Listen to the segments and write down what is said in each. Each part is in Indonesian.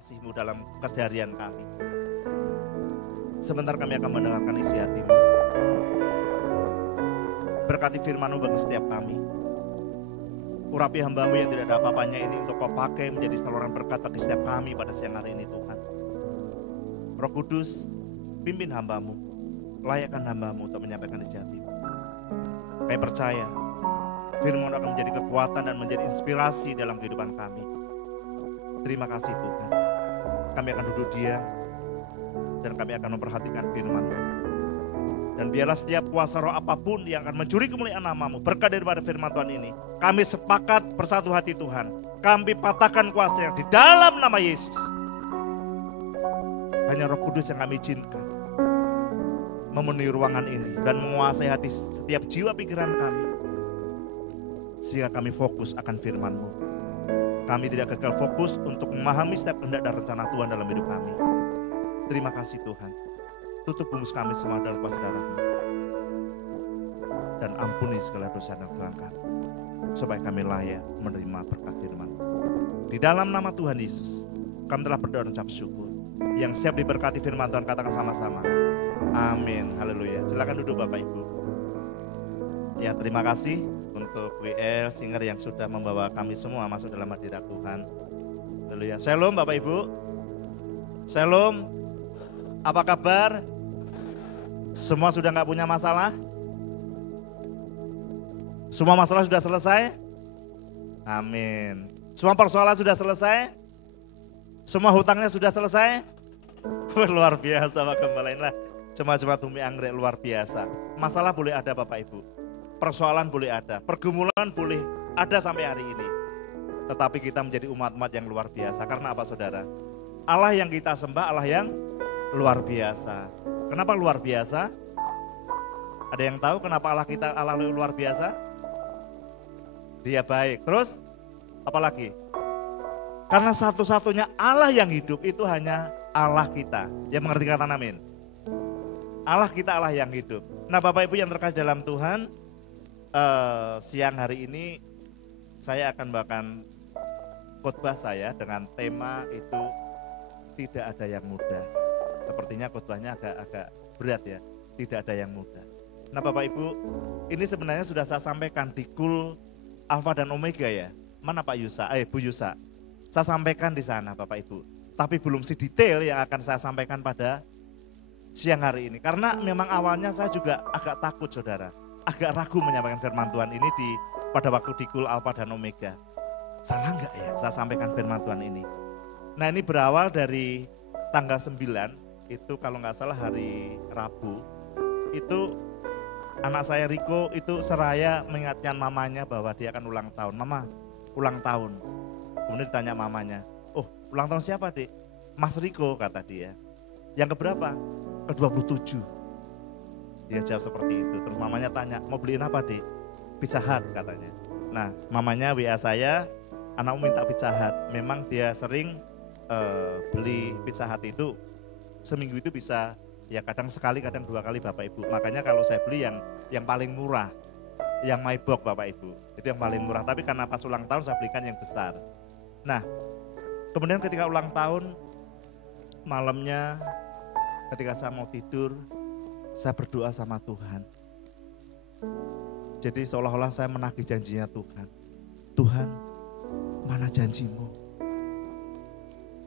kasih-Mu dalam keseharian kami. Sebentar kami akan mendengarkan isi hati-Mu. Berkati firman-Mu bagi setiap kami. Urapi hamba-Mu yang tidak ada apa-apanya ini untuk Kau pakai menjadi saluran berkat bagi setiap kami pada siang hari ini Tuhan. Roh Kudus, pimpin hamba-Mu, layakkan hamba-Mu untuk menyampaikan isi hati-Mu. Kami percaya firman akan menjadi kekuatan dan menjadi inspirasi dalam kehidupan kami. Terima kasih Tuhan. Kami akan duduk diam dan kami akan memperhatikan firman-Mu. Dan biarlah setiap kuasa roh apapun yang akan mencuri kemuliaan nama-Mu, berkat daripada firman Tuhan ini, kami sepakat bersatu hati Tuhan. Kami patahkan kuasa yang di dalam nama Yesus. Hanya Roh Kudus yang kami izinkan memenuhi ruangan ini dan menguasai hati setiap jiwa pikiran kami, sehingga kami fokus akan firman-Mu. Kami tidak gagal fokus untuk memahami setiap kehendak dan rencana Tuhan dalam hidup kami. Terima kasih Tuhan. Tutup bungkus kami semua dalam kuasa darah-Mu, dan ampuni segala dosa dan kesalahan kami, supaya kami layak menerima berkat firman. Di dalam nama Tuhan Yesus, kami telah berdoa dan ucap syukur. Yang siap diberkati firman Tuhan katakan sama-sama. Amin. Haleluya. Silakan duduk Bapak Ibu. Ya, terima kasih untuk WL Singer yang sudah membawa kami semua masuk dalam hadirat Tuhan. Haleluya. Shalom Bapak Ibu. Shalom. Apa kabar? Semua sudah gak punya masalah? Semua masalah sudah selesai? Amin. Semua persoalan sudah selesai? Semua hutangnya sudah selesai? Luar biasa Pak Gembala. Jemaat-jemaat Bumi Anggrek luar biasa. Masalah boleh ada Bapak Ibu, persoalan boleh ada, pergumulan boleh ada sampai hari ini. Tetapi kita menjadi umat-umat yang luar biasa. Karena apa saudara? Allah yang kita sembah Allah yang luar biasa. Kenapa luar biasa? Ada yang tahu kenapa Allah kita Allah luar biasa? Dia baik. Terus apalagi? Karena satu-satunya Allah yang hidup itu hanya Allah kita. Yang mengerti kata amin? Allah kita Allah yang hidup. Nah Bapak Ibu yang terkasih dalam Tuhan, siang hari ini saya akan bahkan khotbah saya dengan tema itu tidak ada yang mudah. Sepertinya khotbahnya agak berat ya, tidak ada yang mudah. Nah Bapak Ibu, ini sebenarnya sudah saya sampaikan di Kul Alfa dan Omega ya. Mana Pak Yusa? Bu Yusa. Saya sampaikan di sana Bapak Ibu. Tapi belum sedetail yang akan saya sampaikan pada siang hari ini. Karena memang awalnya saya juga agak takut saudara. Agak ragu menyampaikan firman Tuhan ini pada waktu di Kul Alfa dan Omega. Salah enggak ya saya sampaikan firman Tuhan ini? Nah ini berawal dari tanggal 9, itu kalau nggak salah hari Rabu, itu anak saya Riko itu seraya mengingatkan mamanya bahwa dia akan ulang tahun. Mama, ulang tahun. Kemudian ditanya mamanya, oh ulang tahun siapa Dek? Mas Riko kata dia. Yang keberapa? Ke-27. Dia jawab seperti itu. Terus mamanya tanya, mau beliin apa Dek? Pizza Hut katanya. Nah mamanya WA saya, anakmu minta Pizza Hut. Memang dia sering beli Pizza Hut itu seminggu itu bisa ya kadang sekali kadang 2 kali Bapak Ibu. Makanya kalau saya beli yang paling murah, yang My Box Bapak Ibu, itu yang paling murah. Tapi karena pas ulang tahun saya belikan yang besar. Nah kemudian ketika ulang tahun malamnya, ketika saya mau tidur, saya berdoa sama Tuhan. Jadi seolah-olah saya menagih janjinya Tuhan. Tuhan, mana janjimu?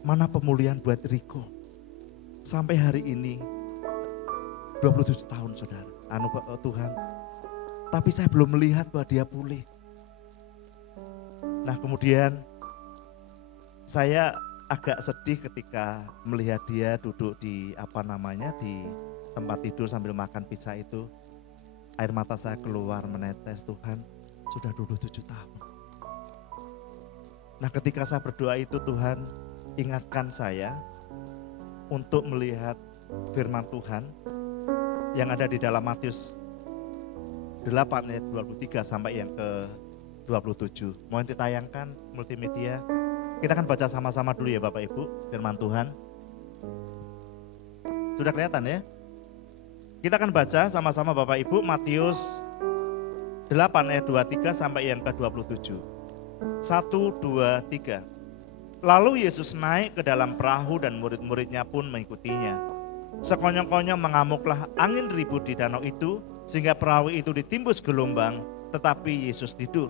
Mana pemulihan buat Riko? Sampai hari ini 27 tahun saudara. Tuhan, tapi saya belum melihat bahwa dia pulih. Nah kemudian saya agak sedih ketika melihat dia duduk di di tempat tidur sambil makan pizza itu. Air mata saya keluar menetes. Tuhan, sudah 27 tahun. Nah ketika saya berdoa itu Tuhan ingatkan saya untuk melihat firman Tuhan yang ada di dalam Matius 8 ayat 23 sampai yang ke 27. Mohon ditayangkan multimedia. Kita akan baca sama-sama dulu ya Bapak Ibu firman Tuhan. Sudah kelihatan ya? Kita akan baca sama-sama Bapak Ibu Matius 8 ayat 23 sampai yang ke 27. 1, 2, 3. Lalu Yesus naik ke dalam perahu dan murid-muridnya pun mengikutinya. Sekonyong-konyong mengamuklah angin ribut di danau itu, sehingga perahu itu ditimbus gelombang, tetapi Yesus tidur.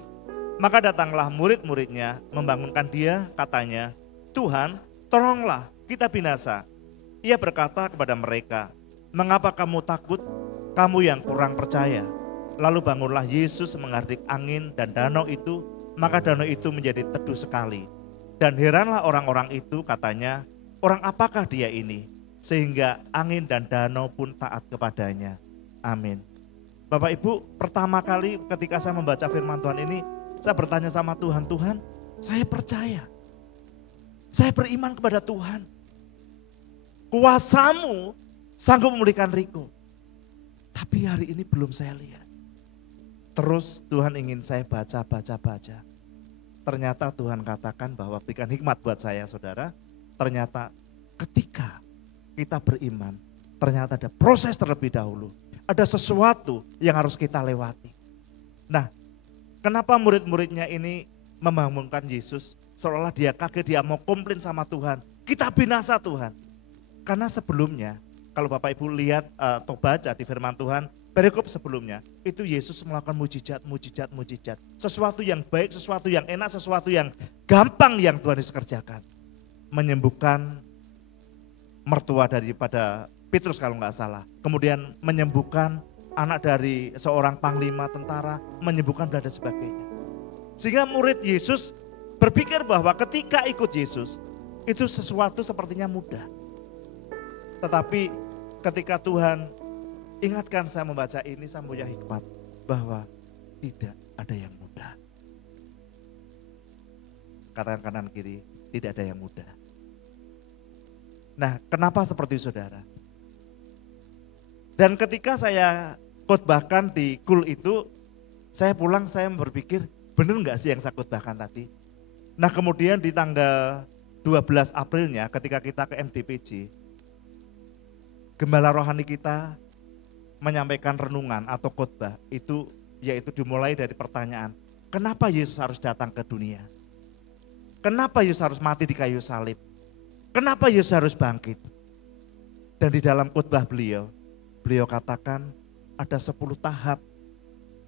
Maka datanglah murid-muridnya membangunkan dia, katanya, "Tuhan, tolonglah, kita binasa." Ia berkata kepada mereka, "Mengapa kamu takut, kamu yang kurang percaya?" Lalu bangunlah Yesus menghardik angin dan danau itu, maka danau itu menjadi teduh sekali. Dan heranlah orang-orang itu, katanya, "Orang apakah dia ini? Sehingga angin dan danau pun taat kepadanya." Amin. Bapak Ibu, pertama kali ketika saya membaca firman Tuhan ini, saya bertanya sama Tuhan, "Tuhan, saya percaya. Saya beriman kepada Tuhan. Kuasa-Mu sanggup memulihkan Riko. Tapi hari ini belum saya lihat." Terus Tuhan ingin saya baca. Ternyata Tuhan katakan bahwa berikan hikmat buat saya, saudara. Ternyata ketika kita beriman, ternyata ada proses terlebih dahulu. Ada sesuatu yang harus kita lewati. Nah, kenapa murid-muridnya ini membangunkan Yesus? Seolah dia kaget, dia mau komplain sama Tuhan. Kita binasa Tuhan. Karena sebelumnya, kalau Bapak Ibu lihat atau baca di firman Tuhan, perikop sebelumnya, itu Yesus melakukan mujizat. Sesuatu yang baik, sesuatu yang enak, sesuatu yang gampang yang Tuhan Yesus kerjakan. Menyembuhkan mertua daripada Petrus kalau nggak salah. Kemudian menyembuhkan anak dari seorang panglima tentara, menyembuhkan dan sebagainya. Sehingga murid Yesus berpikir bahwa ketika ikut Yesus, itu sesuatu sepertinya mudah. Tetapi ketika Tuhan ingatkan saya membaca ini, saya punya hikmat bahwa tidak ada yang mudah. Katakan kanan kiri, tidak ada yang mudah. Nah, kenapa seperti itu, saudara? Dan ketika saya khotbahkan di KUL itu, saya pulang saya berpikir, benar nggak sih yang saya khotbahkan tadi? Nah, kemudian di tanggal 12 Aprilnya ketika kita ke MDPJ, gembala rohani kita menyampaikan renungan atau khotbah itu, yaitu dimulai dari pertanyaan, kenapa Yesus harus datang ke dunia? Kenapa Yesus harus mati di kayu salib? Kenapa Yesus harus bangkit? Dan di dalam khotbah beliau katakan ada 10 tahap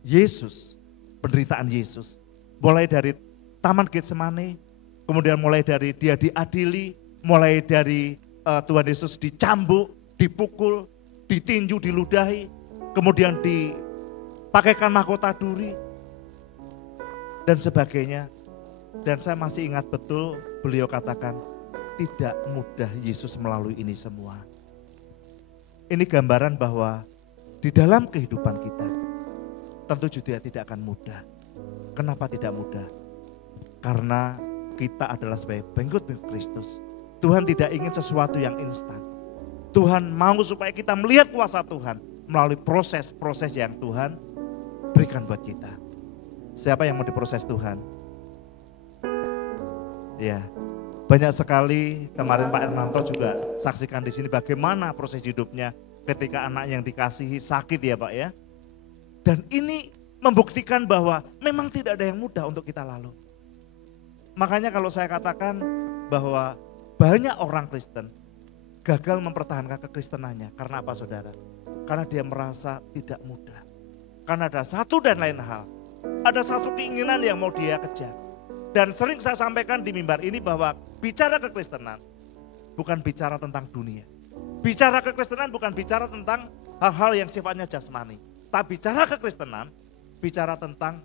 Yesus, penderitaan Yesus. Mulai dari Taman Getsemani, kemudian mulai dari dia diadili, mulai dari Tuhan Yesus dicambuk, dipukul, ditinju, diludahi, kemudian dipakaikan mahkota duri, dan sebagainya. Dan saya masih ingat betul beliau katakan, tidak mudah Yesus melalui ini semua. Ini gambaran bahwa di dalam kehidupan kita, tentu juga tidak akan mudah. Kenapa tidak mudah? Karena kita adalah sebagai pengikut Kristus. Tuhan tidak ingin sesuatu yang instan. Tuhan mau supaya kita melihat kuasa Tuhan melalui proses-proses yang Tuhan berikan buat kita. Siapa yang mau diproses Tuhan? Ya, banyak sekali kemarin Pak Hernanto juga saksikan di sini bagaimana proses hidupnya ketika anak yang dikasihi sakit ya Pak ya. Dan ini membuktikan bahwa memang tidak ada yang mudah untuk kita lalu. Makanya kalau saya katakan bahwa banyak orang Kristen gagal mempertahankan kekristenannya. Karena apa saudara? Karena dia merasa tidak mudah. Karena ada satu dan lain hal. Ada satu keinginan yang mau dia kejar. Dan sering saya sampaikan di mimbar ini bahwa bicara kekristenan bukan bicara tentang dunia. Bicara kekristenan bukan bicara tentang hal-hal yang sifatnya jasmani. Tapi bicara kekristenan, bicara tentang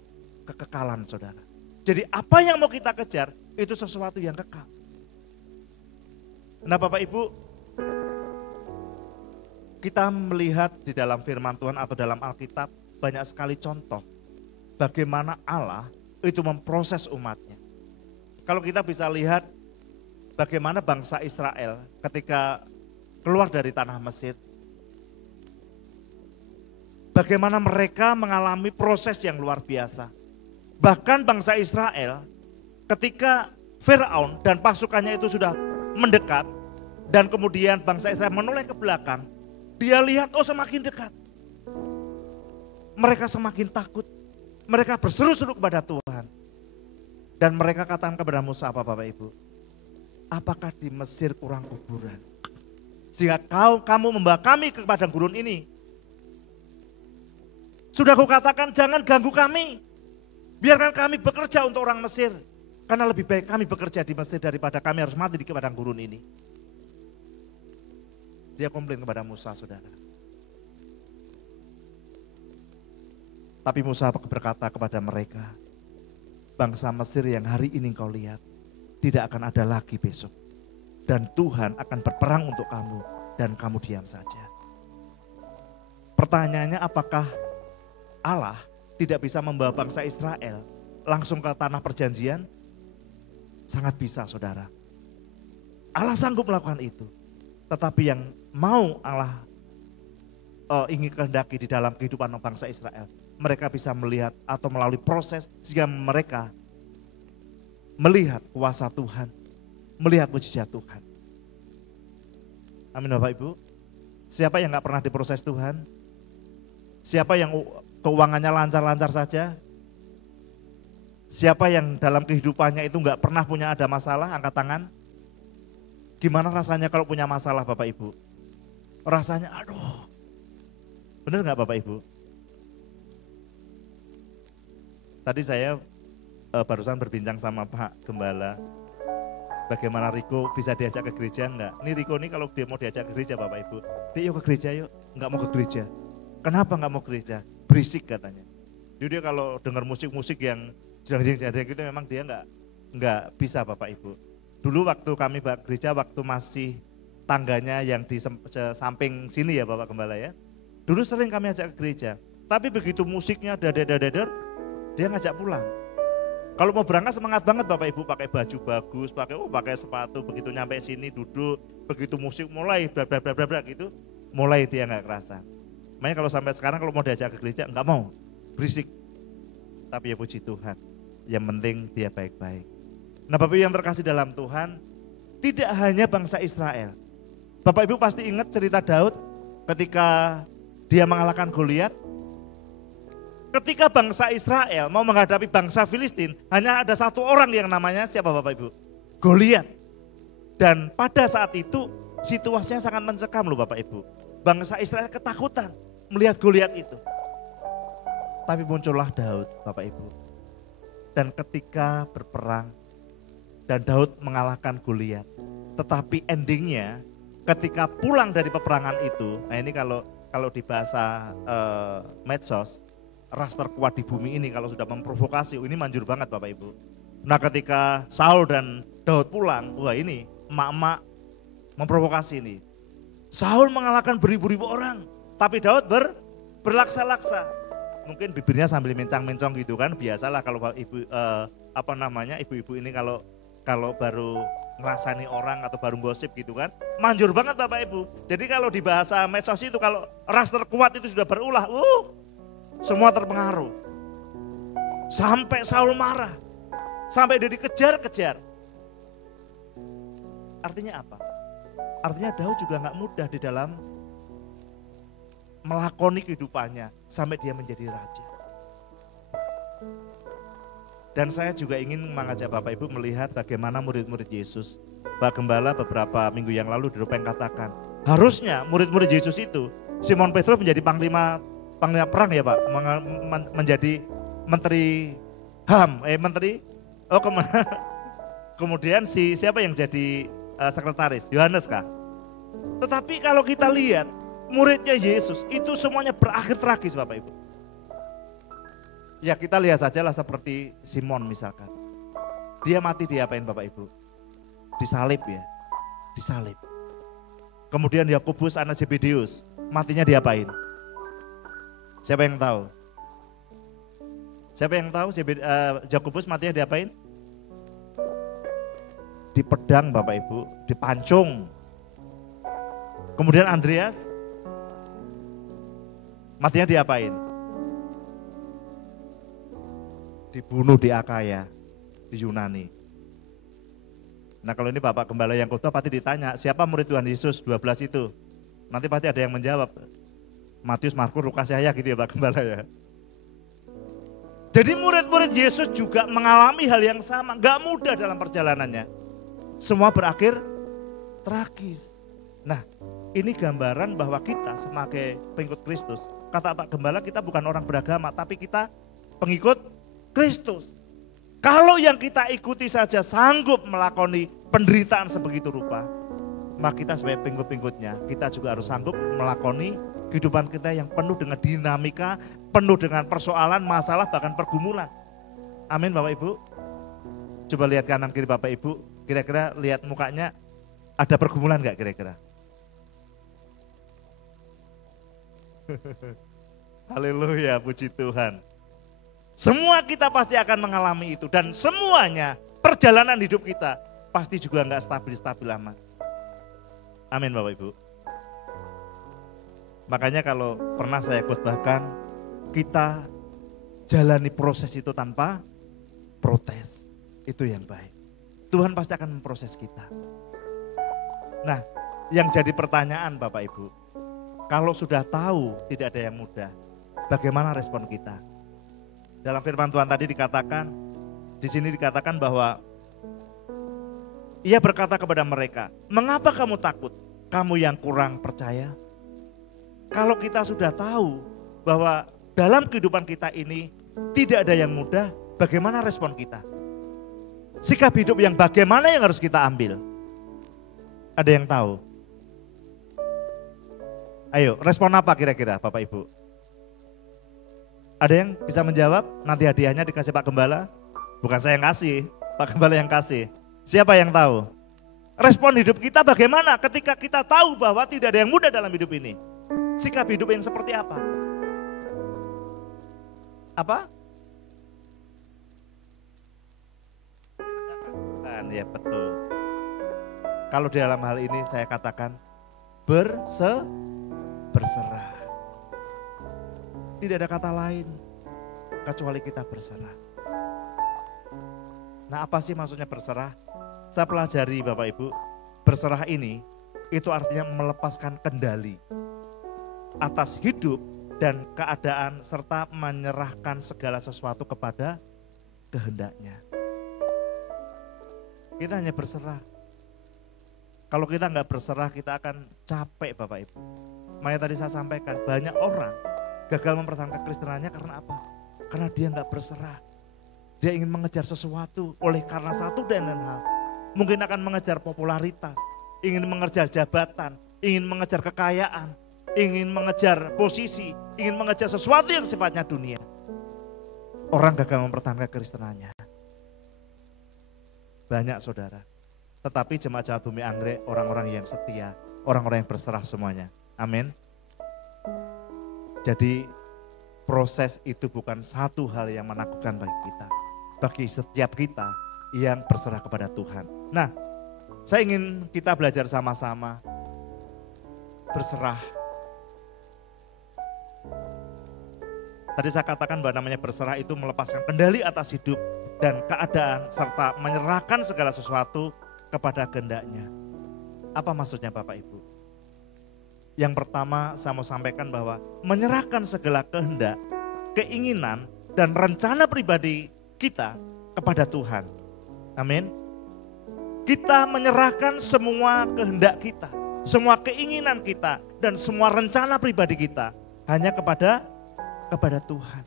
kekekalan saudara. Jadi apa yang mau kita kejar itu sesuatu yang kekal. Nah Bapak Ibu, kita melihat di dalam firman Tuhan atau dalam Alkitab banyak sekali contoh bagaimana Allah itu memproses umatnya. Kalau kita bisa lihat bagaimana bangsa Israel ketika keluar dari tanah Mesir, bagaimana mereka mengalami proses yang luar biasa. Bahkan bangsa Israel ketika Firaun dan pasukannya itu sudah mendekat dan kemudian bangsa Israel menoleh ke belakang, dia lihat semakin dekat. Mereka semakin takut. Mereka berseru-seru kepada Tuhan. Dan mereka katakan kepada Musa apa Bapak Ibu? apakah di Mesir kurang kuburan? Sehingga kamu membawa kami ke padang gurun ini. Sudah kukatakan jangan ganggu kami. Biarkan kami bekerja untuk orang Mesir. Karena lebih baik kami bekerja di Mesir daripada kami harus mati di padang gurun ini. Dia komplain kepada Musa, saudara. Tapi Musa berkata kepada mereka, bangsa Mesir yang hari ini kau lihat, tidak akan ada lagi besok. Dan Tuhan akan berperang untuk kamu, dan kamu diam saja. Pertanyaannya, apakah Allah tidak bisa membawa bangsa Israel langsung ke tanah perjanjian? Sangat bisa, saudara. Allah sanggup melakukan itu. Tetapi yang mau Allah ingin kehendaki di dalam kehidupan bangsa Israel, mereka bisa melihat atau melalui proses sehingga mereka melihat kuasa Tuhan, melihat mujizat Tuhan. Amin Bapak Ibu. Siapa yang gak pernah diproses Tuhan? Siapa yang keuangannya lancar-lancar saja? Siapa yang dalam kehidupannya itu gak pernah punya ada masalah? Angkat tangan. Gimana rasanya kalau punya masalah Bapak Ibu? Rasanya aduh. Benar gak Bapak Ibu? Tadi saya barusan berbincang sama Pak Gembala. Bagaimana Riko bisa diajak ke gereja enggak? Ini Riko ini kalau dia mau diajak ke gereja Bapak Ibu. Dia yuk ke gereja yuk. Enggak mau ke gereja. Kenapa enggak mau ke gereja? Berisik katanya. Jadi dia kalau dengar musik-musik yang jadang-jadang gitu memang dia enggak bisa Bapak Ibu. Dulu waktu kami ke gereja waktu masih tangganya yang di samping sini ya Bapak Gembala ya. Dulu sering kami ajak ke gereja. Tapi begitu musiknya dadar, dia ngajak pulang. Kalau mau berangkat semangat banget Bapak Ibu, pakai baju bagus, pakai sepatu, begitu nyampe sini duduk, begitu musik mulai bla gitu, mulai dia nggak kerasa. Makanya kalau sampai sekarang kalau mau diajak ke gereja nggak mau, berisik. Tapi ya puji Tuhan, yang penting dia baik-baik. Nah Bapak Ibu yang terkasih dalam Tuhan, tidak hanya bangsa Israel. Bapak Ibu pasti ingat cerita Daud ketika dia mengalahkan Goliat. Ketika bangsa Israel mau menghadapi bangsa Filistin, hanya ada satu orang yang namanya siapa Bapak Ibu? Goliat. Dan pada saat itu situasinya sangat mencekam loh Bapak Ibu. Bangsa Israel ketakutan melihat Goliat itu. Tapi muncullah Daud Bapak Ibu. Dan ketika berperang dan Daud mengalahkan Goliat. Tetapi endingnya ketika pulang dari peperangan itu, nah ini kalau di bahasa medsos, ras terkuat di bumi ini kalau sudah memprovokasi, ini manjur banget Bapak Ibu. Nah ketika Saul dan Daud pulang, wah ini emak-emak memprovokasi ini. Saul mengalahkan beribu-ribu orang, tapi Daud berlaksa-laksa. Mungkin bibirnya sambil mencang-mencong gitu kan, biasalah kalau ibu ibu-ibu ini kalau baru ngerasani orang atau baru gosip gitu kan, manjur banget Bapak Ibu. Jadi kalau di bahasa medsos itu kalau ras terkuat itu sudah berulah, semua terpengaruh. Sampai Saul marah. Sampai dia dikejar-kejar. Artinya apa? Artinya Daud juga gak mudah di dalam melakoni kehidupannya sampai dia menjadi raja. Dan saya juga ingin mengajak Bapak Ibu melihat bagaimana murid-murid Yesus. Pak Gembala beberapa minggu yang lalu di Rupeng katakan, harusnya murid-murid Yesus itu, Simon Petrus menjadi panglima perang ya Pak, menjadi menteri HAM, kemudian siapa yang jadi sekretaris? Yohanes kah? Tetapi kalau kita lihat muridnya Yesus itu semuanya berakhir tragis Bapak Ibu. Ya kita lihat saja lah seperti Simon misalkan. Dia mati diapain Bapak Ibu? Disalib ya, disalib. Kemudian Yakobus anak Zebedeus, matinya diapain? Siapa yang tahu? Siapa yang tahu Yakobus matinya diapain? Dipedang Bapak Ibu, dipancung. Kemudian Andreas matinya diapain? Dibunuh di Akaya, di Yunani. Nah kalau ini Bapak Gembala yang khotbah pasti ditanya, siapa murid Tuhan Yesus 12 itu? Nanti pasti ada yang menjawab. Matius, Markus, Lukas, Yahya gitu ya Pak Gembala ya. Jadi murid-murid Yesus juga mengalami hal yang sama, gak mudah dalam perjalanannya. semua berakhir tragis. Nah, ini gambaran bahwa kita sebagai pengikut Kristus, kata Pak Gembala, kita bukan orang beragama, tapi kita pengikut Kristus. Kalau yang kita ikuti saja sanggup melakoni penderitaan sebegitu rupa, maka kita sebagai pengikut-pengikutnya, kita juga harus sanggup melakoni kehidupan kita yang penuh dengan dinamika, penuh dengan persoalan, masalah, bahkan pergumulan. Amin Bapak Ibu. Coba lihat kanan kiri Bapak Ibu, kira-kira lihat mukanya, ada pergumulan enggak kira-kira? Haleluya, puji Tuhan. Semua kita pasti akan mengalami itu, dan semuanya perjalanan hidup kita pasti juga enggak stabil-stabil amat. Amin Bapak Ibu. Makanya kalau pernah saya khotbahkan, kita jalani proses itu tanpa protes. Itu yang baik. Tuhan pasti akan memproses kita. Nah, yang jadi pertanyaan Bapak Ibu, kalau sudah tahu tidak ada yang mudah, bagaimana respon kita? Dalam firman Tuhan tadi dikatakan, di sini dikatakan bahwa Ia berkata kepada mereka, mengapa kamu takut? Kamu yang kurang percaya? Kalau kita sudah tahu bahwa dalam kehidupan kita ini tidak ada yang mudah, bagaimana respon kita? Sikap hidup yang bagaimana yang harus kita ambil? Ada yang tahu? Ayo, respon apa kira-kira Bapak Ibu? Ada yang bisa menjawab? Nanti hadiahnya dikasih Pak Gembala? Bukan saya yang kasih, Pak Gembala yang kasih. Siapa yang tahu? Respon hidup kita bagaimana ketika kita tahu bahwa tidak ada yang mudah dalam hidup ini? Sikap hidup yang seperti apa? Apa? Ya betul. Kalau di dalam hal ini saya katakan berserah. Tidak ada kata lain kecuali kita berserah. Nah, apa sih maksudnya berserah? Saya pelajari Bapak Ibu, berserah ini itu artinya melepaskan kendali atas hidup dan keadaan serta menyerahkan segala sesuatu kepada kehendaknya. Kita hanya berserah. Kalau kita nggak berserah, kita akan capek Bapak Ibu. Makanya tadi saya sampaikan, banyak orang gagal mempertahankan kekristenannya karena apa? Karena dia nggak berserah. Dia ingin mengejar sesuatu oleh karena satu dan lain hal. Mungkin akan mengejar popularitas, ingin mengejar jabatan, ingin mengejar kekayaan, ingin mengejar posisi, ingin mengejar sesuatu yang sifatnya dunia. Orang gagal mempertahankan kekristenannya. Banyak saudara, tetapi jemaat Bumi Anggrek orang-orang yang setia, orang-orang yang berserah semuanya. Amin. Jadi proses itu bukan satu hal yang menakutkan bagi kita, bagi setiap kita yang berserah kepada Tuhan. Nah, saya ingin kita belajar sama-sama berserah. Tadi saya katakan bahwa namanya berserah itu melepaskan kendali atas hidup dan keadaan serta menyerahkan segala sesuatu kepada kehendaknya. Apa maksudnya Bapak Ibu? Yang pertama saya mau sampaikan bahwa menyerahkan segala kehendak, keinginan dan rencana pribadi kita kepada Tuhan. Amin. Kita menyerahkan semua kehendak kita, semua keinginan kita dan semua rencana pribadi kita hanya kepada Tuhan.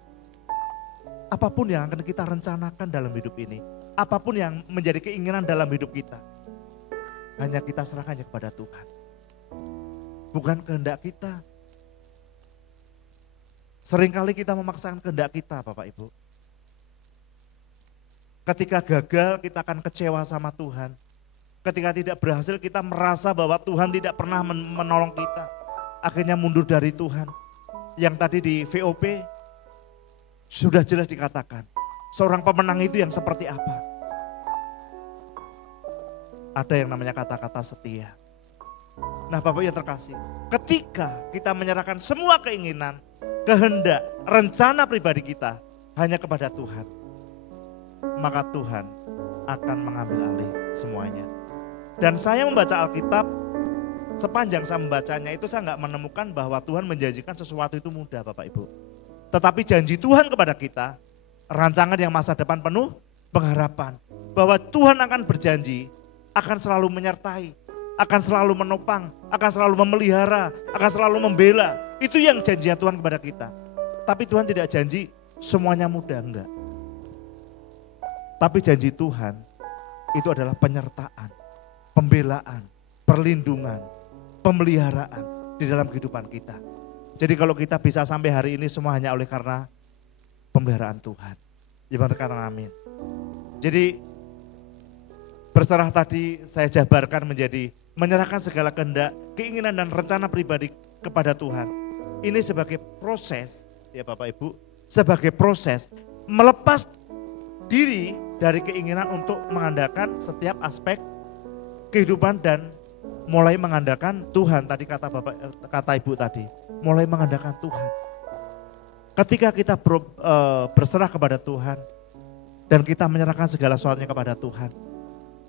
Apapun yang akan kita rencanakan dalam hidup ini, apapun yang menjadi keinginan dalam hidup kita, hanya kita serahkannya kepada Tuhan. Bukan kehendak kita. Seringkali kita memaksakan kehendak kita Bapak Ibu. Ketika gagal kita akan kecewa sama Tuhan. Ketika tidak berhasil kita merasa bahwa Tuhan tidak pernah menolong kita. Akhirnya mundur dari Tuhan. Yang tadi di VOP sudah jelas dikatakan, seorang pemenang itu yang seperti apa? Ada yang namanya kata-kata setia. Nah Bapak yang terkasih, ketika kita menyerahkan semua keinginan, kehendak, rencana pribadi kita hanya kepada Tuhan, maka Tuhan akan mengambil alih semuanya. Dan saya membaca Alkitab, sepanjang saya membacanya itu saya nggak menemukan bahwa Tuhan menjanjikan sesuatu itu mudah Bapak Ibu. Tetapi janji Tuhan kepada kita, rancangan yang masa depan penuh pengharapan. Bahwa Tuhan akan berjanji akan selalu menyertai, akan selalu menopang, akan selalu memelihara, akan selalu membela. Itu yang janjinya Tuhan kepada kita. Tapi Tuhan tidak janji semuanya mudah, enggak. Tapi janji Tuhan itu adalah penyertaan, pembelaan, perlindungan, pemeliharaan di dalam kehidupan kita. Jadi kalau kita bisa sampai hari ini semua hanya oleh karena pemeliharaan Tuhan. Ya katakan amin. Jadi berserah tadi saya jabarkan menjadi menyerahkan segala kehendak, keinginan dan rencana pribadi kepada Tuhan. Ini sebagai proses, ya Bapak Ibu, sebagai proses melepas diri dari keinginan untuk mengandalkan setiap aspek kehidupan dan mulai mengandalkan Tuhan. Tadi kata Ibu tadi, mulai mengandalkan Tuhan. Ketika kita berserah kepada Tuhan dan kita menyerahkan segala sesuatunya kepada Tuhan,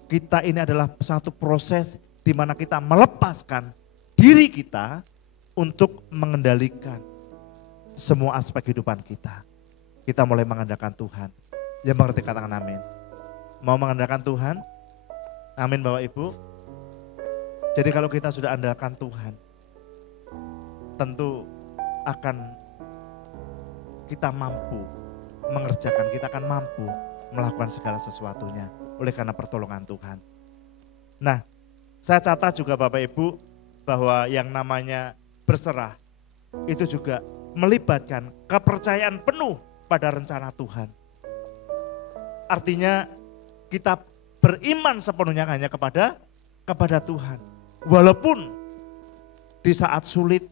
kita ini adalah satu proses di mana kita melepaskan diri kita untuk mengendalikan semua aspek kehidupan kita. Kita mulai mengandalkan Tuhan. Yang mengerti katakan amin. Mau mengandalkan Tuhan? Amin Bapak Ibu. Jadi kalau kita sudah andalkan Tuhan, tentu akan kita mampu mengerjakan, kita akan mampu melakukan segala sesuatunya oleh karena pertolongan Tuhan. Nah, saya catat juga Bapak Ibu bahwa yang namanya berserah itu juga melibatkan kepercayaan penuh pada rencana Tuhan. Artinya kita beriman sepenuhnya hanya kepada Tuhan. Walaupun di saat sulit,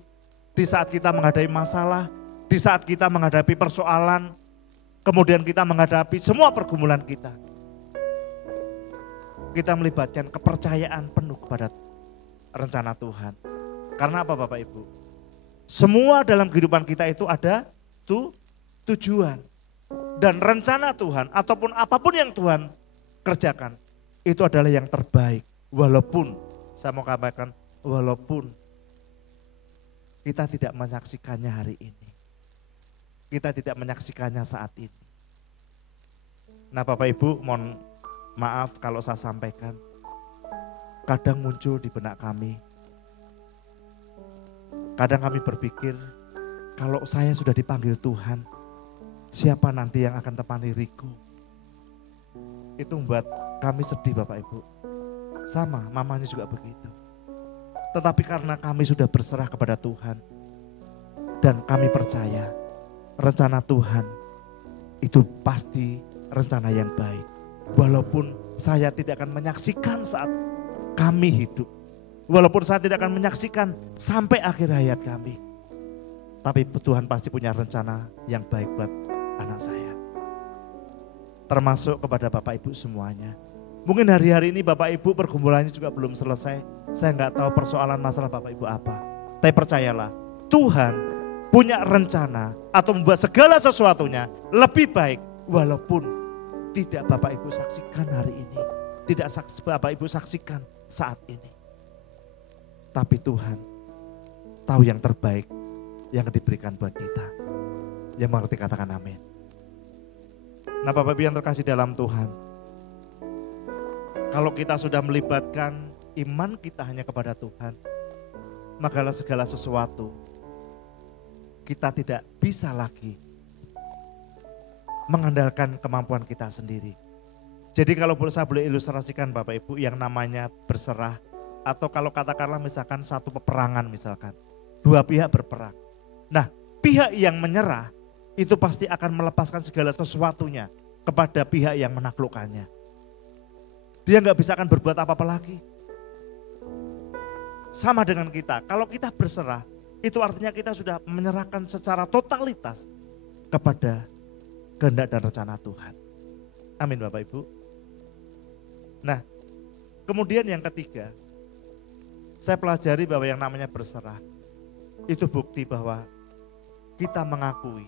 di saat kita menghadapi masalah, di saat kita menghadapi persoalan, kemudian kita menghadapi semua pergumulan kita melibatkan kepercayaan penuh kepada rencana Tuhan. Karena apa Bapak Ibu? Semua dalam kehidupan kita itu ada tujuan. Dan rencana Tuhan ataupun apapun yang Tuhan kerjakan itu adalah yang terbaik. Walaupun, saya mau katakan, walaupun kita tidak menyaksikannya hari ini. Kita tidak menyaksikannya saat ini. Nah Bapak Ibu, mohon maaf kalau saya sampaikan, kadang muncul di benak kami. Kadang kami berpikir, kalau saya sudah dipanggil Tuhan, siapa nanti yang akan temani diriku? Itu membuat kami sedih Bapak Ibu. Sama, mamanya juga begitu. Tetapi karena kami sudah berserah kepada Tuhan, dan kami percaya rencana Tuhan itu pasti rencana yang baik. Walaupun saya tidak akan menyaksikan saat kami hidup, walaupun saya tidak akan menyaksikan sampai akhir hayat kami, tapi Tuhan pasti punya rencana yang baik buat anak saya. Termasuk kepada Bapak Ibu semuanya. Mungkin hari-hari ini Bapak Ibu pergumulannya juga belum selesai. Saya nggak tahu persoalan masalah Bapak Ibu apa. Tapi percayalah, Tuhan punya rencana atau membuat segala sesuatunya lebih baik. Walaupun tidak Bapak Ibu saksikan hari ini. Tidak Bapak Ibu saksikan saat ini. Tapi Tuhan tahu yang terbaik yang diberikan buat kita. Yang mengerti katakan amin. Nah Bapak Ibu yang terkasih dalam Tuhan, kalau kita sudah melibatkan iman kita hanya kepada Tuhan, maka segala sesuatu kita tidak bisa lagi mengandalkan kemampuan kita sendiri. Jadi kalau saya boleh ilustrasikan Bapak Ibu yang namanya berserah, atau kalau katakanlah misalkan satu peperangan misalkan, dua pihak berperang. Nah pihak yang menyerah itu pasti akan melepaskan segala sesuatunya kepada pihak yang menaklukkannya. Dia nggak bisa akan berbuat apa-apa lagi. Sama dengan kita, kalau kita berserah, itu artinya kita sudah menyerahkan secara totalitas kepada kehendak dan rencana Tuhan. Amin Bapak Ibu. Nah, kemudian yang ketiga, saya pelajari bahwa yang namanya berserah, itu bukti bahwa kita mengakui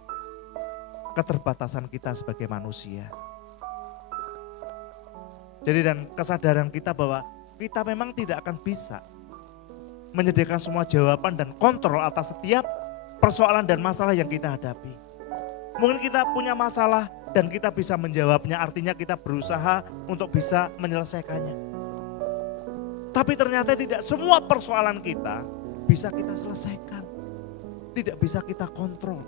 keterbatasan kita sebagai manusia. Jadi dan kesadaran kita bahwa kita memang tidak akan bisa menyediakan semua jawaban dan kontrol atas setiap persoalan dan masalah yang kita hadapi. Mungkin kita punya masalah dan kita bisa menjawabnya, artinya kita berusaha untuk bisa menyelesaikannya. Tapi ternyata tidak semua persoalan kita bisa kita selesaikan. Tidak bisa kita kontrol.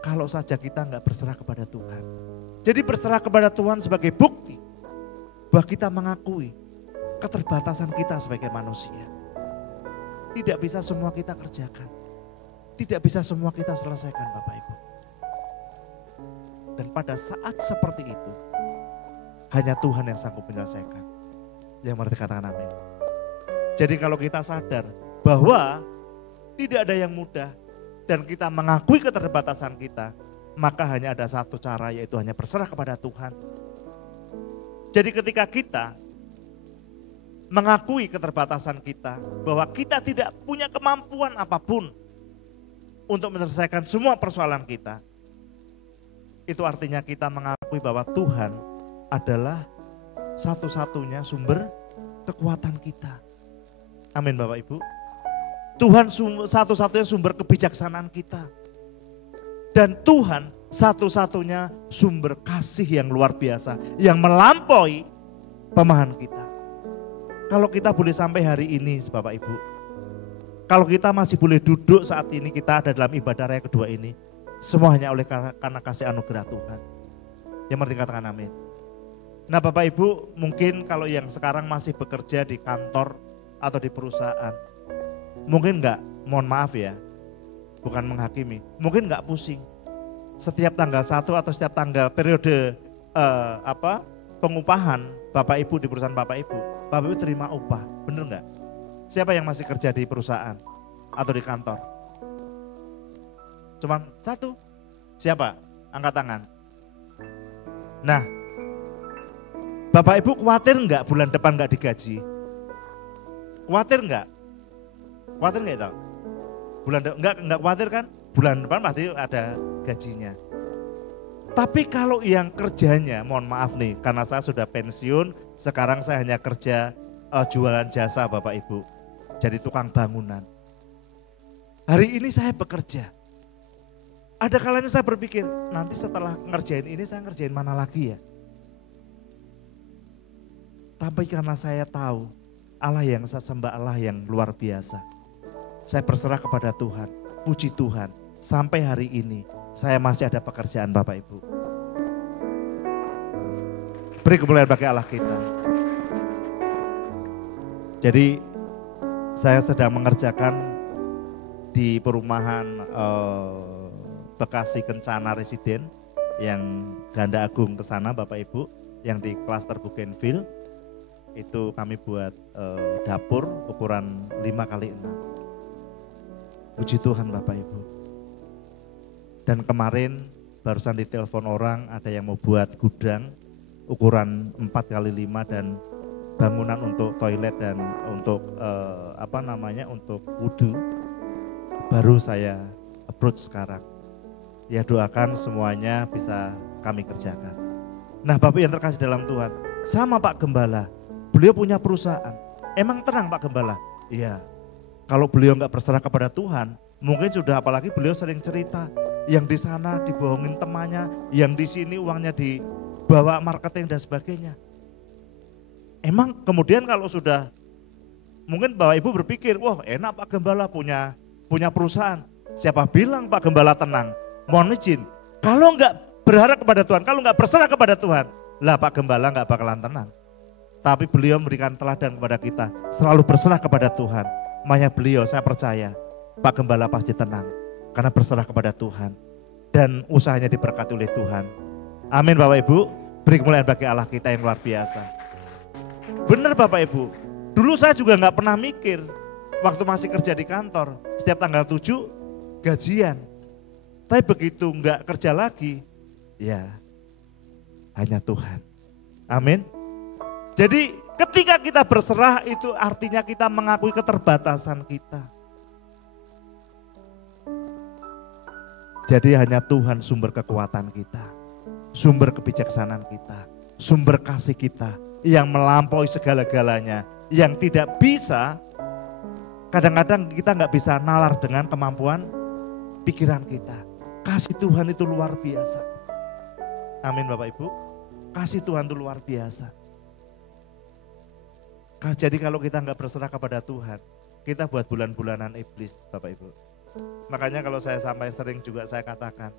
Kalau saja kita nggak berserah kepada Tuhan. Jadi berserah kepada Tuhan sebagai bukti bahwa kita mengakui keterbatasan kita sebagai manusia. Tidak bisa semua kita kerjakan. Tidak bisa semua kita selesaikan Bapak Ibu. Dan pada saat seperti itu, hanya Tuhan yang sanggup menyelesaikan. Yang mengerti katakan amin. Jadi kalau kita sadar bahwa tidak ada yang mudah dan kita mengakui keterbatasan kita, maka hanya ada satu cara, yaitu hanya berserah kepada Tuhan. Jadi ketika kita mengakui keterbatasan kita, bahwa kita tidak punya kemampuan apapun untuk menyelesaikan semua persoalan kita, itu artinya kita mengakui bahwa Tuhan adalah satu-satunya sumber kekuatan kita. Amin Bapak Ibu. Tuhan satu-satunya sumber kebijaksanaan kita. Dan Tuhan satu-satunya sumber kasih yang luar biasa, yang melampaui pemahaman kita. Kalau kita boleh sampai hari ini Bapak Ibu, kalau kita masih boleh duduk saat ini, kita ada dalam ibadah raya kedua ini, semua hanya oleh karena kasih anugerah Tuhan. Yang mengerti katakan amin. Nah Bapak Ibu, mungkin kalau yang sekarang masih bekerja di kantor atau di perusahaan, mungkin enggak, mohon maaf ya, bukan menghakimi, mungkin enggak pusing. Setiap tanggal 1 atau setiap tanggal periode pengupahan Bapak Ibu di perusahaan Bapak Ibu terima upah, bener enggak? Siapa yang masih kerja di perusahaan atau di kantor? Cuman satu, siapa? Angkat tangan. Nah, Bapak Ibu khawatir enggak bulan depan enggak digaji? Khawatir enggak? Khawatir enggak itu? Enggak khawatir kan? Bulan depan pasti ada gajinya. Tapi kalau yang kerjanya, mohon maaf nih, karena saya sudah pensiun, sekarang saya hanya kerja jualan jasa Bapak Ibu. Jadi tukang bangunan. Hari ini saya bekerja. Ada kalanya saya berpikir, nanti setelah ngerjain ini saya ngerjain mana lagi ya? Tapi karena saya tahu Allah yang saya sembah Allah yang luar biasa. Saya berserah kepada Tuhan, puji Tuhan. Sampai hari ini saya masih ada pekerjaan Bapak Ibu. Beri kemuliaan bagi Allah kita. Jadi saya sedang mengerjakan di perumahan Bekasi Kencana Residen yang Ganda Agung ke sana Bapak Ibu, yang di klaster Bougainville. Itu kami buat dapur ukuran 5x6. Puji Tuhan Bapak Ibu. Dan kemarin barusan ditelepon orang, ada yang mau buat gudang ukuran 4x5 dan bangunan untuk toilet dan untuk untuk wudhu. Baru saya approach sekarang. Ya doakan semuanya bisa kami kerjakan. Nah Bapak yang terkasih dalam Tuhan, sama Pak Gembala, beliau punya perusahaan. Emang tenang Pak Gembala? Iya. Kalau beliau nggak berserah kepada Tuhan, mungkin sudah, apalagi beliau sering cerita, yang di sana dibohongin temannya, yang di sini uangnya dibawa marketing dan sebagainya. Emang kemudian kalau sudah, mungkin Bapak Ibu berpikir, wah enak Pak Gembala punya perusahaan. Siapa bilang Pak Gembala tenang? Mohon izin, kalau nggak berharap kepada Tuhan, kalau nggak berserah kepada Tuhan, lah Pak Gembala nggak bakalan tenang. Tapi beliau memberikan teladan kepada kita, selalu berserah kepada Tuhan. Makanya beliau, saya percaya Pak Gembala pasti tenang karena berserah kepada Tuhan dan usahanya diberkati oleh Tuhan. Amin Bapak Ibu. Beri kemuliaan bagi Allah kita yang luar biasa. Benar Bapak Ibu, dulu saya juga nggak pernah mikir waktu masih kerja di kantor, setiap tanggal 7 gajian. Tapi begitu nggak kerja lagi, ya hanya Tuhan. Amin. Jadi ketika kita berserah itu artinya kita mengakui keterbatasan kita. Jadi hanya Tuhan sumber kekuatan kita, sumber kebijaksanaan kita, sumber kasih kita yang melampaui segala-galanya, yang tidak bisa, kadang-kadang kita nggak bisa nalar dengan kemampuan pikiran kita. Kasih Tuhan itu luar biasa. Amin Bapak Ibu. Kasih Tuhan itu luar biasa. Jadi kalau kita nggak berserah kepada Tuhan, kita buat bulan-bulanan iblis, Bapak Ibu. Makanya kalau saya sampai sering juga saya katakan,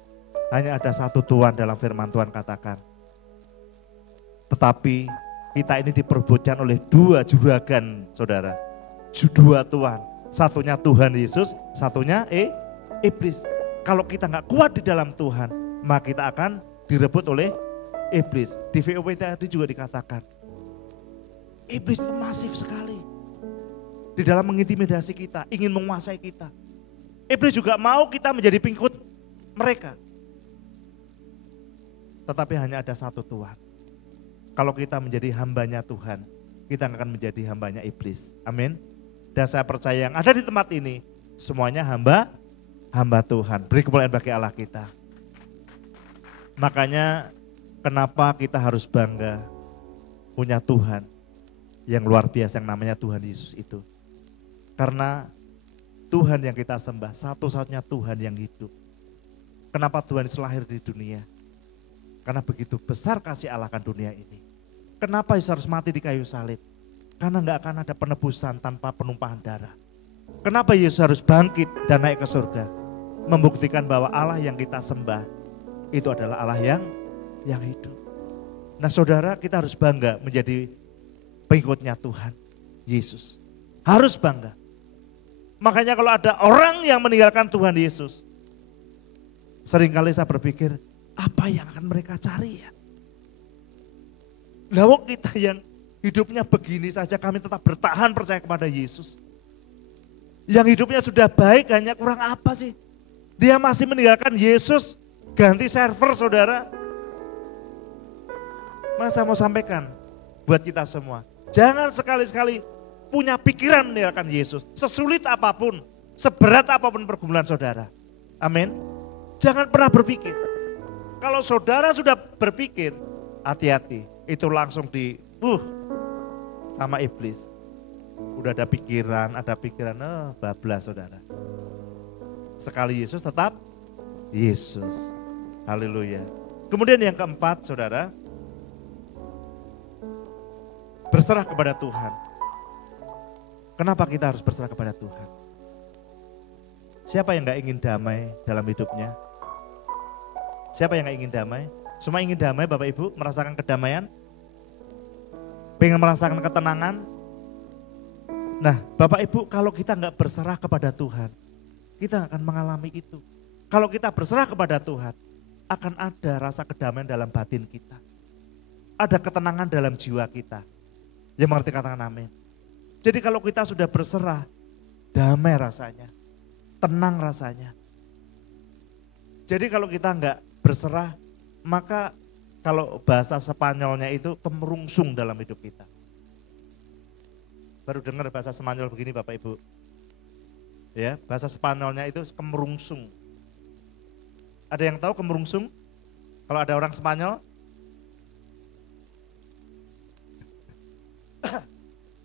hanya ada satu Tuhan dalam firman Tuhan katakan. Tetapi kita ini diperbutkan oleh dua juragan, saudara. Dua Tuhan, satunya Tuhan Yesus, satunya iblis. Kalau kita nggak kuat di dalam Tuhan, maka kita akan direbut oleh iblis. Di VOP tadi juga dikatakan, iblis itu masif sekali di dalam mengintimidasi kita, ingin menguasai kita. Iblis juga mau kita menjadi pengikut mereka. Tetapi hanya ada satu Tuhan. Kalau kita menjadi hambanya Tuhan, kita akan menjadi hambanya iblis. Amin. Dan saya percaya yang ada di tempat ini, semuanya hamba Tuhan. Beri kemuliaan bagi Allah kita. Makanya kenapa kita harus bangga punya Tuhan yang luar biasa yang namanya Tuhan Yesus itu. Karena Tuhan yang kita sembah, satu-satunya Tuhan yang hidup. Kenapa Tuhan Yesus lahir di dunia? Karena begitu besar kasih Allah akan dunia ini. Kenapa Yesus harus mati di kayu salib? Karena nggak akan ada penebusan tanpa penumpahan darah. Kenapa Yesus harus bangkit dan naik ke surga? Membuktikan bahwa Allah yang kita sembah itu adalah Allah yang hidup. Nah saudara, kita harus bangga menjadi pengikutnya Tuhan Yesus. Harus bangga. Makanya kalau ada orang yang meninggalkan Tuhan Yesus, seringkali saya berpikir, apa yang akan mereka cari ya? Lawak kita yang hidupnya begini saja kami tetap bertahan percaya kepada Yesus. Yang hidupnya sudah baik hanya kurang apa sih? Dia masih meninggalkan Yesus, ganti server saudara. Masa mau sampaikan buat kita semua, jangan sekali-sekali punya pikiran meninggalkan Yesus. Sesulit apapun, seberat apapun pergumulan saudara. Amin. Jangan pernah berpikir. Kalau saudara sudah berpikir, hati-hati. Itu langsung sama iblis. Udah ada pikiran, bablas saudara. Sekali Yesus tetap Yesus. Haleluya. Kemudian yang keempat saudara, berserah kepada Tuhan. Kenapa kita harus berserah kepada Tuhan? Siapa yang gak ingin damai dalam hidupnya? Siapa yang gak ingin damai? Semua ingin damai Bapak Ibu, merasakan kedamaian? Pengen merasakan ketenangan? Nah Bapak Ibu, kalau kita gak berserah kepada Tuhan, kita akan mengalami itu. Kalau kita berserah kepada Tuhan, akan ada rasa kedamaian dalam batin kita. Ada ketenangan dalam jiwa kita. Yang mengerti katakan amin. Jadi kalau kita sudah berserah, damai rasanya, tenang rasanya. Jadi kalau kita enggak berserah, maka kalau bahasa Spanyolnya itu kemerungsung dalam hidup kita. Baru dengar bahasa Spanyol begini Bapak Ibu. Ya, bahasa Spanyolnya itu kemerungsung. Ada yang tahu kemerungsung? Kalau ada orang Spanyol?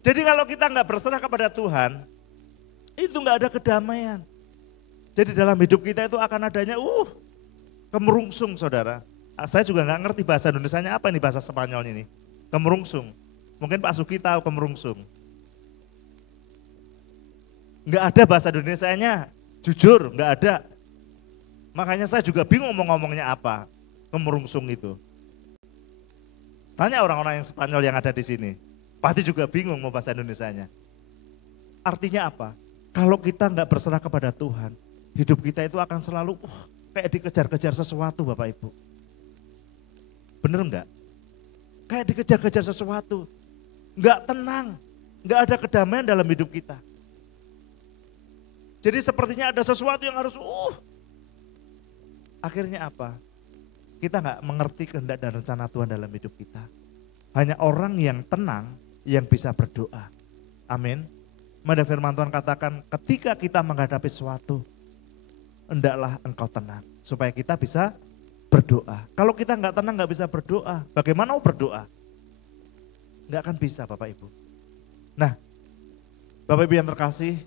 Jadi kalau kita nggak berserah kepada Tuhan, itu nggak ada kedamaian. Jadi dalam hidup kita itu akan adanya kemerungsung saudara. Saya juga nggak ngerti bahasa Indonesianya apa ini bahasa Spanyol ini. Kemerungsung. Mungkin Pak Suki tahu kemerungsung. Nggak ada bahasa Indonesianya, jujur nggak ada. Makanya saya juga bingung mau ngomongnya apa, kemerungsung itu. Tanya orang-orang yang Spanyol yang ada di sini. Pasti juga bingung mau bahasa Indonesianya. Artinya apa? Kalau kita nggak berserah kepada Tuhan, hidup kita itu akan selalu kayak dikejar-kejar sesuatu Bapak Ibu. Bener nggak? Kayak dikejar-kejar sesuatu. Nggak tenang, nggak ada kedamaian dalam hidup kita. Jadi sepertinya ada sesuatu yang harus akhirnya apa? Kita nggak mengerti kehendak dan rencana Tuhan dalam hidup kita. Hanya orang yang tenang yang bisa berdoa. Amin. Maka firman Tuhan katakan ketika kita menghadapi sesuatu, hendaklah engkau tenang. Supaya kita bisa berdoa. Kalau kita nggak tenang nggak bisa berdoa. Bagaimana mau berdoa? Nggak akan bisa Bapak Ibu. Nah Bapak Ibu yang terkasih,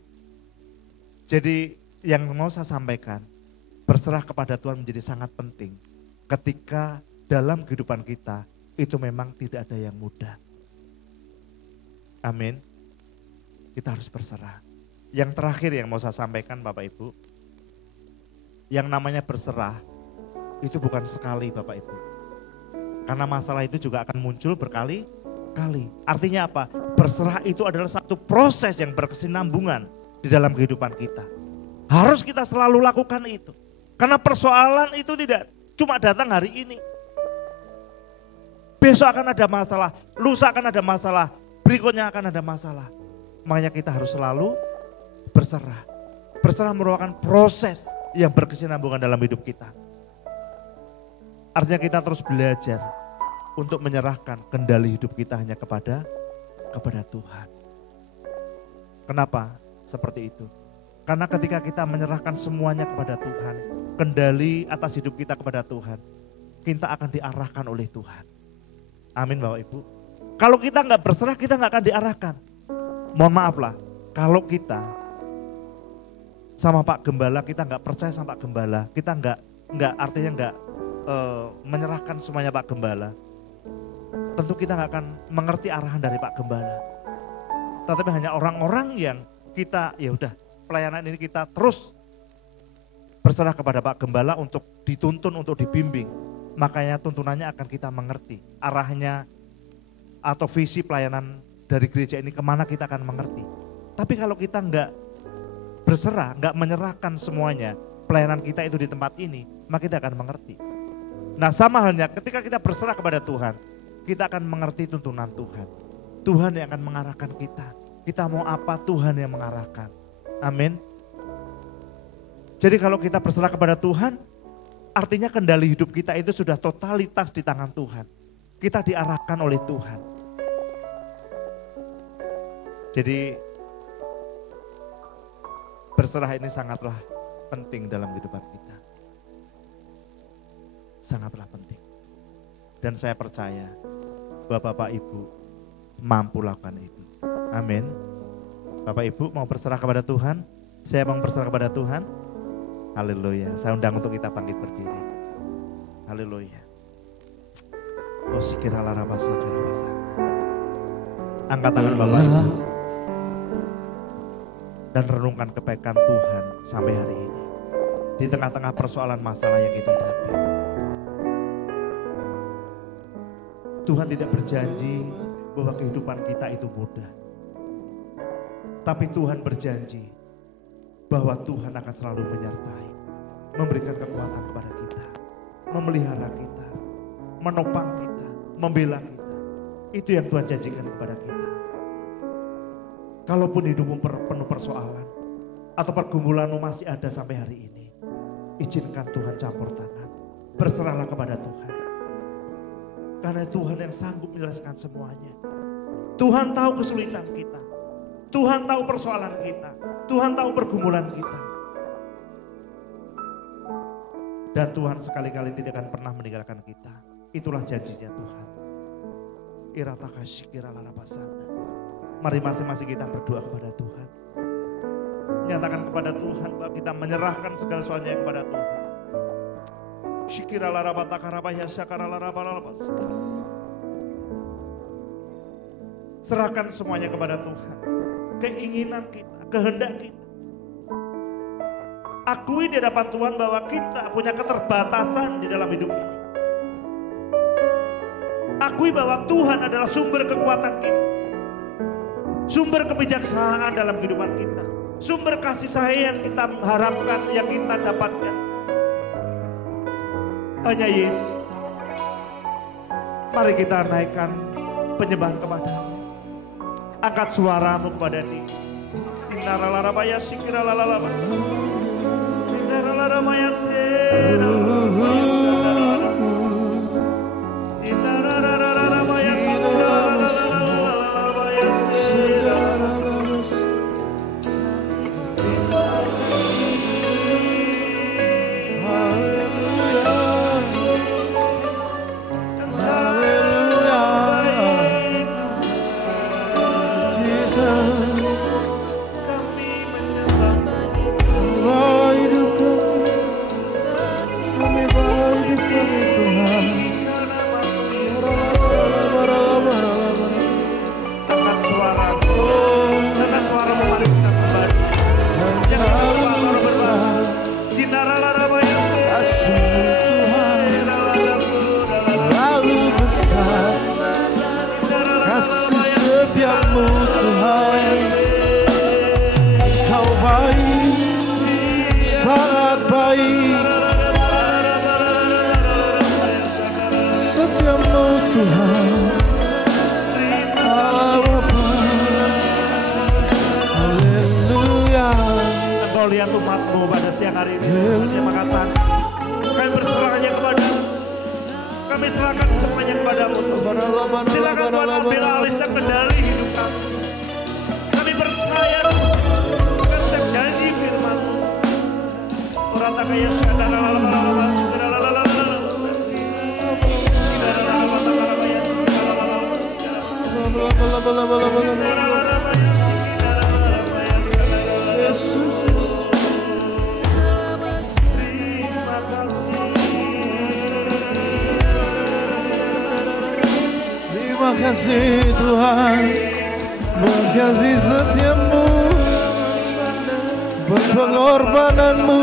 jadi yang mau saya sampaikan, berserah kepada Tuhan menjadi sangat penting. Ketika dalam kehidupan kita, itu memang tidak ada yang mudah. Amin. Kita harus berserah. Yang terakhir yang mau saya sampaikan Bapak Ibu, yang namanya berserah itu bukan sekali Bapak Ibu. Karena masalah itu juga akan muncul berkali-kali. Artinya apa? Berserah itu adalah satu proses yang berkesinambungan di dalam kehidupan kita. Harus kita selalu lakukan itu. Karena persoalan itu tidak cuma datang hari ini. Besok akan ada masalah, lusa akan ada masalah, berikutnya akan ada masalah. Makanya kita harus selalu berserah. Berserah merupakan proses yang berkesinambungan dalam hidup kita. Artinya kita terus belajar untuk menyerahkan kendali hidup kita hanya kepada Tuhan. Kenapa seperti itu? Karena ketika kita menyerahkan semuanya kepada Tuhan, kendali atas hidup kita kepada Tuhan, kita akan diarahkan oleh Tuhan. Amin Bapak Ibu. Kalau kita nggak berserah, kita nggak akan diarahkan. Mohon maaf lah, kalau kita sama Pak Gembala, kita nggak percaya sama Pak Gembala, kita nggak menyerahkan semuanya Pak Gembala, tentu kita nggak akan mengerti arahan dari Pak Gembala. Tetapi hanya orang-orang yang kita, ya udah pelayanan ini kita terus berserah kepada Pak Gembala untuk dituntun, untuk dibimbing. Makanya tuntunannya akan kita mengerti arahnya atau visi pelayanan dari gereja ini kemana kita akan mengerti. Tapi kalau kita nggak berserah, nggak menyerahkan semuanya pelayanan kita itu di tempat ini, maka kita akan mengerti. Nah sama halnya ketika kita berserah kepada Tuhan, kita akan mengerti tuntunan Tuhan. Tuhan yang akan mengarahkan kita. Kita mau apa, Tuhan yang mengarahkan. Amin. Jadi kalau kita berserah kepada Tuhan, artinya kendali hidup kita itu sudah totalitas di tangan Tuhan. Kita diarahkan oleh Tuhan. Jadi berserah ini sangatlah penting dalam kehidupan kita. Sangatlah penting. Dan saya percaya Bapak Ibu mampu lakukan itu. Amin. Bapak Ibu mau berserah kepada Tuhan? Saya mau berserah kepada Tuhan? Haleluya. Saya undang untuk kita bangkit berdiri. Haleluya. Oh sikira lara basa kira basa. Angkat tangan Bapak Ibu. Dan renungkan kebaikan Tuhan sampai hari ini. Di tengah-tengah persoalan masalah yang kita hadapi. Tuhan tidak berjanji bahwa kehidupan kita itu mudah. Tapi Tuhan berjanji bahwa Tuhan akan selalu menyertai, memberikan kekuatan kepada kita, memelihara kita, menopang kita, membela kita. Itu yang Tuhan janjikan kepada kita. Kalaupun hidupmu penuh persoalan atau pergumulanmu masih ada sampai hari ini, izinkan Tuhan campur tangan, berserahlah kepada Tuhan. Karena Tuhan yang sanggup menyelesaikan semuanya. Tuhan tahu kesulitan kita. Tuhan tahu persoalan kita. Tuhan tahu pergumulan kita. Dan Tuhan sekali-kali tidak akan pernah meninggalkan kita. Itulah janjinya Tuhan. Mari masing-masing kita berdoa kepada Tuhan. Nyatakan kepada Tuhan bahwa kita menyerahkan segala sesuatunya kepada Tuhan. Serahkan semuanya kepada Tuhan. Keinginan kita, kehendak kita. Akui di hadapan Tuhan bahwa kita punya keterbatasan di dalam hidup ini. Akui bahwa Tuhan adalah sumber kekuatan kita. Sumber kebijaksanaan dalam kehidupan kita. Sumber kasih sayang yang kita harapkan, yang kita dapatkan. Hanya Yesus. Mari kita naikkan penyembahan kepada-Mu. Angkat suaramu kepada Dia. Inaralarabaya sikiralalala. Inaralarabaya Inaralarabaya Tuhan. Allah Bapa. Haleluya. Engkau lihat umatmu pada siang hari ini. Dia mengatakan, kami berserah hanya kepadamu. Kami serahkan semuanya kepadamu. Silakan Tuhan ambil alih setiap kendali hidup kami. Kami percaya dengan setiap janji firman-Mu. Orang tak kaya sekadar Yesus. Terima kasih Tuhan, berkasih setiamu, berpengorbananmu.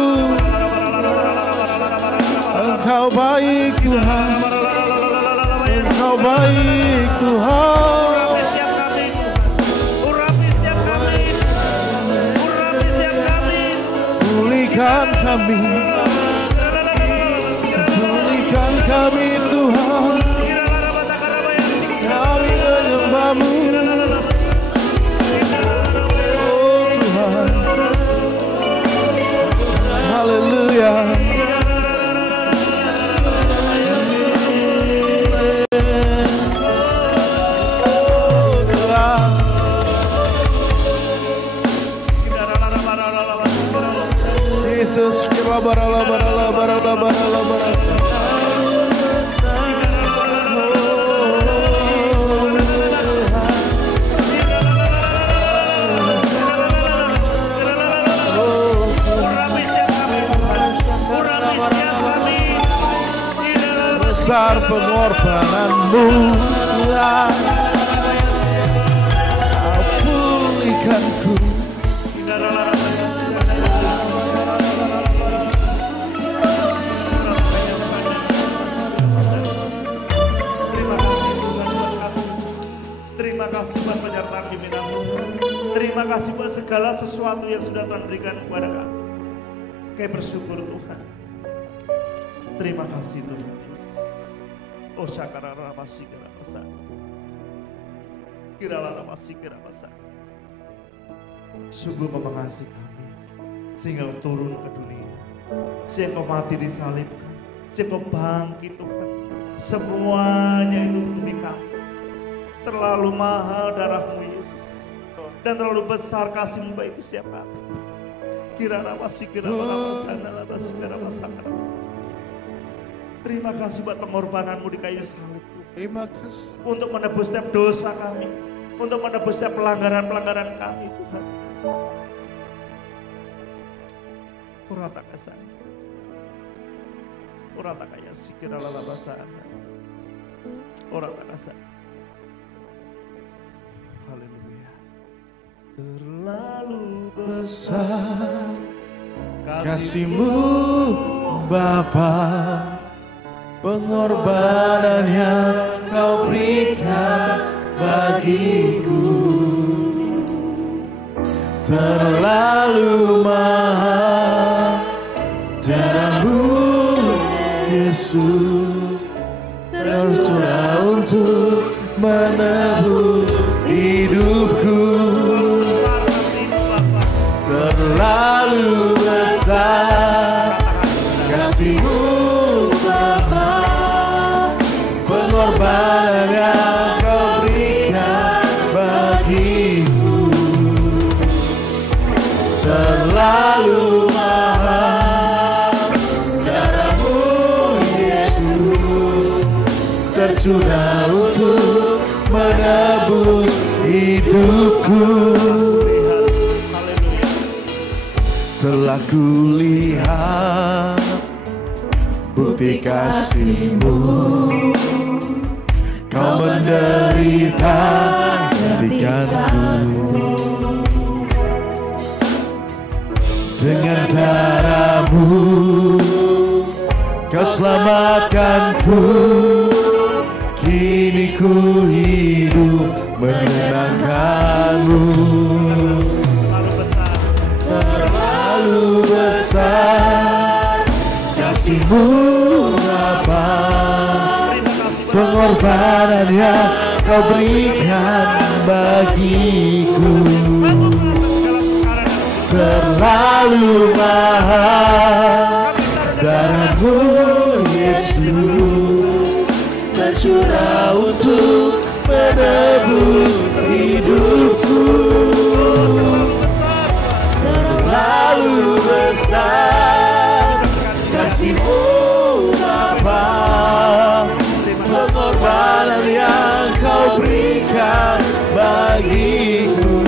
Engkau baik Tuhan, Engkau baik Tuhan. Pulihkan kami, pulihkan kami Tuhan. Kami menyembah-Mu, oh Tuhan. Haleluya. Yesus, besar pengorbanan-Mu, Tuhan. Pulihkanku. Terima kasih buat penyertaan pimpinan-Mu. Terima kasih buat segala sesuatu yang sudah Tuhan berikan kepada kami. Kami bersyukur Tuhan. Terima kasih Tuhan. Oh syakarara masih kira masa. Kiralah masih kira masa. Sungguh Kau mengasihi kami. Sehingga Kau turun ke dunia. Sehingga Kau mati disalibkan. Sehingga Kau bangkit Tuhan. Semuanya itu demi kami. Terlalu mahal darah-Mu Yesus. Dan terlalu besar kasih-Mu bagi setiap kami. Kirana masih kira masa. Terima kasih buat pengorbanan-Mu di kayu salib. Terima kasih. Untuk menebus setiap dosa kami. Untuk menebus setiap pelanggaran-pelanggaran kami Tuhan. Urata kasih. Urata kaya sikira lalabasana. Urata kasih. Haleluya. Terlalu Besar kasih-Mu Bapa, pengorbanan yang Kau berikan bagiku terlalu mahal. Darah-Mu Yesus tercurah untuk menebus hidupku. Terlalu besar kasih-Mu Bapa, pengorbanan yang Kau berikan bagiku terlalu mahal. Darah-Mu Yesus tercurah untuk menebus hidupku. Telah kulihat bukti kasih-Mu, Kau menderita gantikanku. Dengan darah-Mu Kau selamatkanku. Kini ku hidup menyenangkan-Mu. Terlalu besar kasih-Mu Bapa, pengorbanan yang kau berikan bagiku terlalu mahal. Darahmu Yesus tercurah untuk menebus hidupku. Terlalu besar kasih-Mu Bapa, pengorbanan yang kau berikan bagiku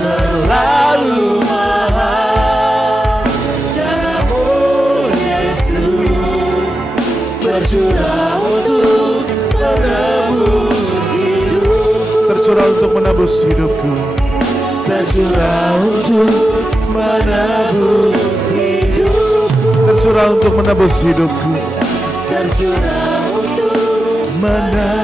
terlalu mahal. Darah-Mu Yesus tercurah untuk menebus hidupku. Tercurah untuk menebus hidupku. Tercurah untuk menebus hidupku. Tercurah untuk menebus hidupku. Tercurah untuk menebus